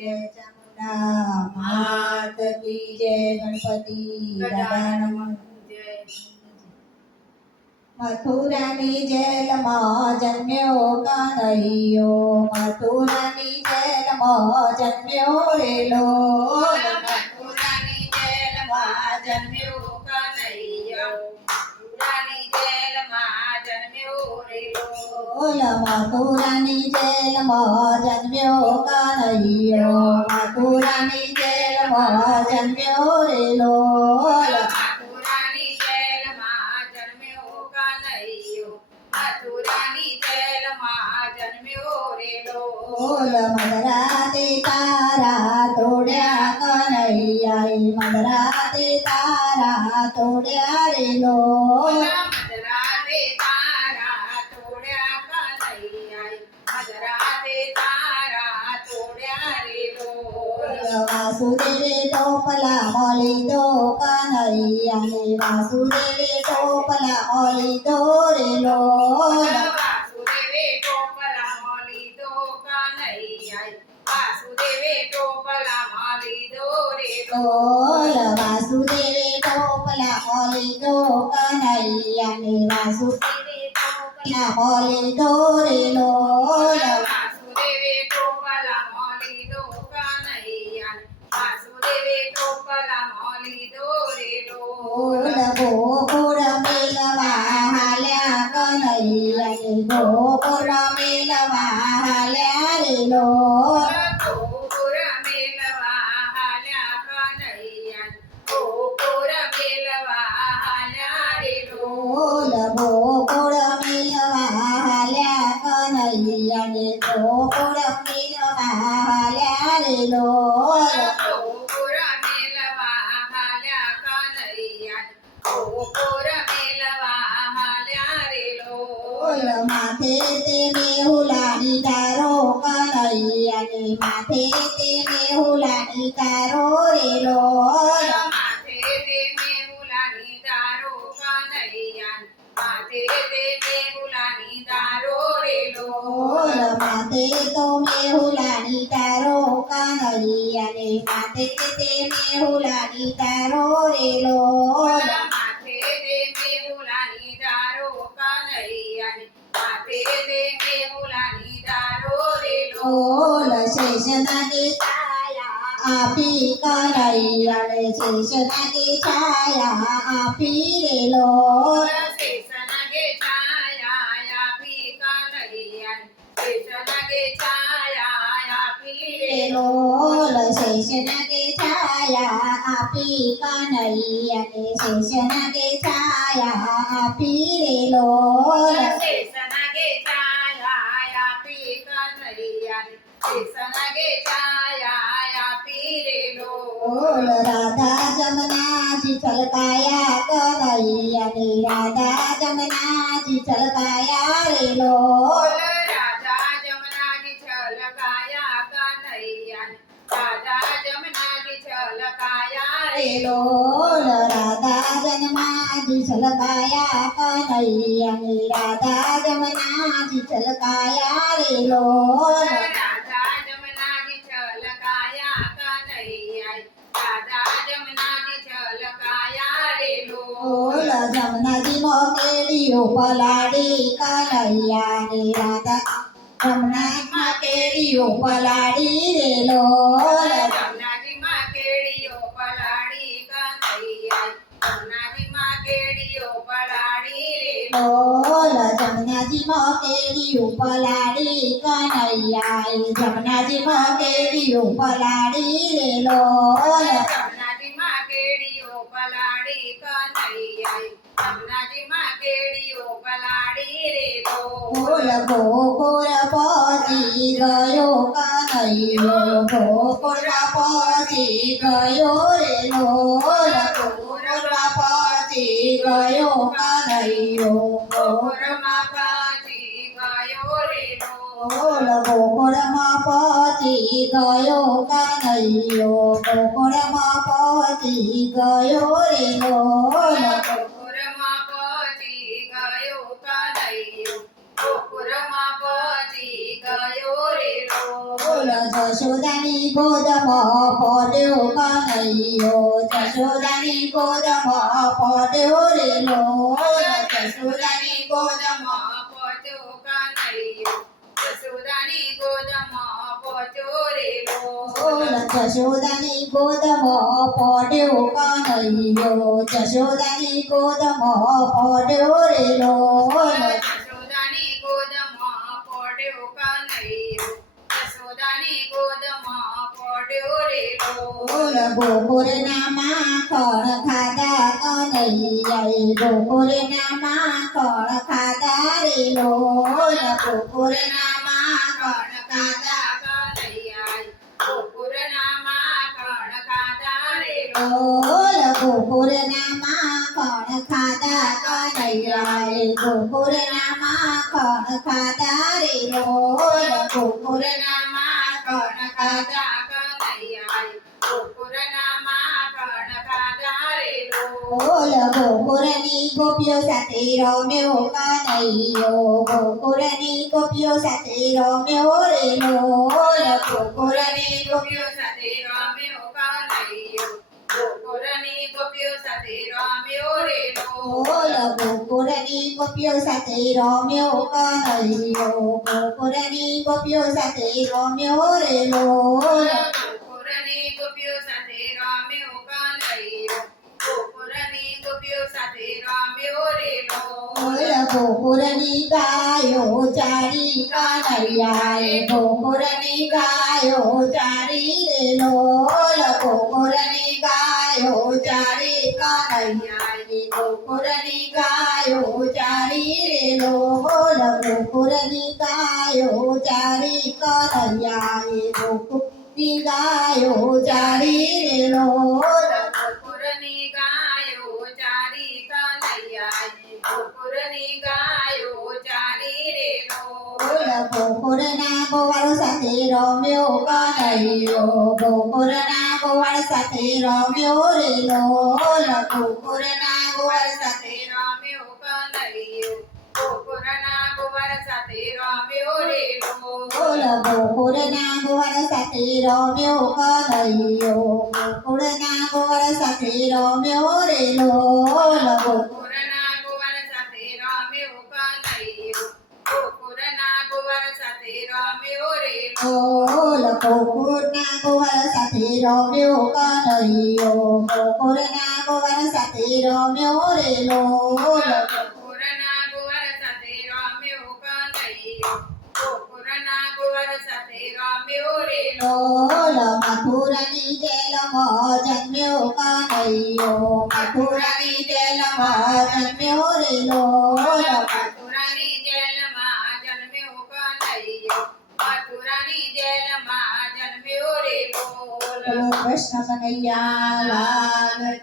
જય ચામુંડા માત કી જય ગણપતિ દાદાનું મથુરાની જેલમાં જન્મ્યો કનૈયો મથુરાની જેલમાં જન્મ્યો રે લોલ મથુરાની જેલમાં જન્મ્યો મથુરાની જેલમાં જન્મ્યો કાનૈયો મથુરાની જેલમાં જન્મ્યો રે લોલ મથુરાની જેલમાં જન્મ્યો કનૈયો મથુરાની જેલમાં જન્મ્યો રે બોલ મદરાતે તારા તોડ્યા કનૈયા મદરાતે તારા તોડ્યા રે લોલ topala holi do kanariya do re lo vasudevi topala holi do kanariya vasudevi topala holi do re do kanariya ne vasudevi topala holi do re lo vasudevi topala holi do kanariya ne vasudevi topala holi do re lo ટોપલામાં લીધો રે બોલ ગોકુળ મેલવા હાલ્યા કનૈયા ગોકુળ મેલવા હાલ્યા રે લોલ ગોકુળ મેલવા હાલ્યા રે માથે તારો માથે તારો લોલ માથે તે મેહુલાની તારો કનૈયા માથે તે મેહુલાની તારો રે બોલ માથે તો આપી છાયા આપી રે લોલ શેષનાગે છાયા આપી છાયા રે લો લોલ શેષનાગે છાયા આપી છાયા बोल राधा जमुना जी छलकाया गदैया रे राधा जमुना जी छलकाया रे लो राधा जमुना जी छलकाया गदैया राधा जमुना जी छलकाया रे लो राधा जमुना जी छलकाया गदैया रे राधा जमुना जी छलकाया रे लो બોલ જમનાજી મોકેડીઓ પલાડી કનૈયા ને રાધા જમનામાં કેડીઓ પલાડી રે લોલ જમનાજીમાં કેડીઓ પલાળી કનૈયા જમનાજીમાં કેડીઓ પલાળી રે બોલ જમનાજી મોકેડીઓ પલાડી કનૈયા જમનાજી મોકેડીઓ પલાડી રે બોલ ગોકુળ પહોંચી ગયો કનૈયો ગોકુળમાં પહોંચી ગયો રે લોલ ગોકુળમાં પહોંચી ગયો કનૈયો ગોરમાં પાછી ગયો રે બોલ જશોદાની ગોદમાં પડ્યો કનૈયો જશોદાની ગોદમાં પડ્યો રે લોલ જશોદાની ગોદમાં ગોદમાં પહોંચ્યો કનૈયો જશોદાની ગોદમાં પહોંચ્યો રે બોલ લોલ જશોદાની ગોદમાં પડ્યો કનૈયો જશોદાની ગોદમાં પડ્યો રે લોલ બોલ લોલ ગોકુળના માખણ ખાધા કનૈયાએ ગોકુળના માખણ ખાધા રે લોલ ગોકુળના માખણ ખાધા બોલ ગોકુળના માખણ ખાધા કનૈયાએ ગોકુળના માખણ ખાધા રે લોલ ગોકુળના માખણ ખાધા ગોકુળની ગોપીઓ સાથે રમ્યો કાનૈયો ગોકુળની ગોપીઓ સાથે રમ્યો રે લોલ ગોકુળની ગોપીઓ સાથે રમ્યો સાથે રમ્યો રે લોલ બોલ લોલ ગોકુળની ગાયો ચારી કનૈયાએ ગોકુળની ગાયો ચારી રે લોલ ગોકુળની ગાયો ચારી કનૈયાએ ગોકુળની ગાયો ચારી રે લોલ ગોકુળની ગાયો ચારી કનૈયાએ ગોકુળની ગાયો ચારી રમ્યો કનૈયો ગોકુળના ગોવાળ સાથે રમ્યો રે લોલ ગોકુળના ગોવાળ સાથે રામ્યો કનૈયો ગોકુળના ગોવાર સાથે રમ્યો રે લોલ ગોકુળના ગોવાળ સાથે રમ્યો કનૈયો ગોકુળના ગોવાળ સાથે રમ્યો રે લોલ ગોવાર સાથે રામ્યો રે બોલ ગોકુળના ગોવાળ સાથે રમ્યો કનૈયો ગોકુળના ગોવાળ સાથે રમ્યો રે લોલ ગોકુળના ગોવાર સાથે રામ્યો કનૈયો ગોકુળના ગોવાર સાથે રામ્યો રે લોલ મથુરાની જેલમાં જન્મ્યો કનૈયો મથુરાની જેલમાં જન્મ્યો રે લોલ Nos van a.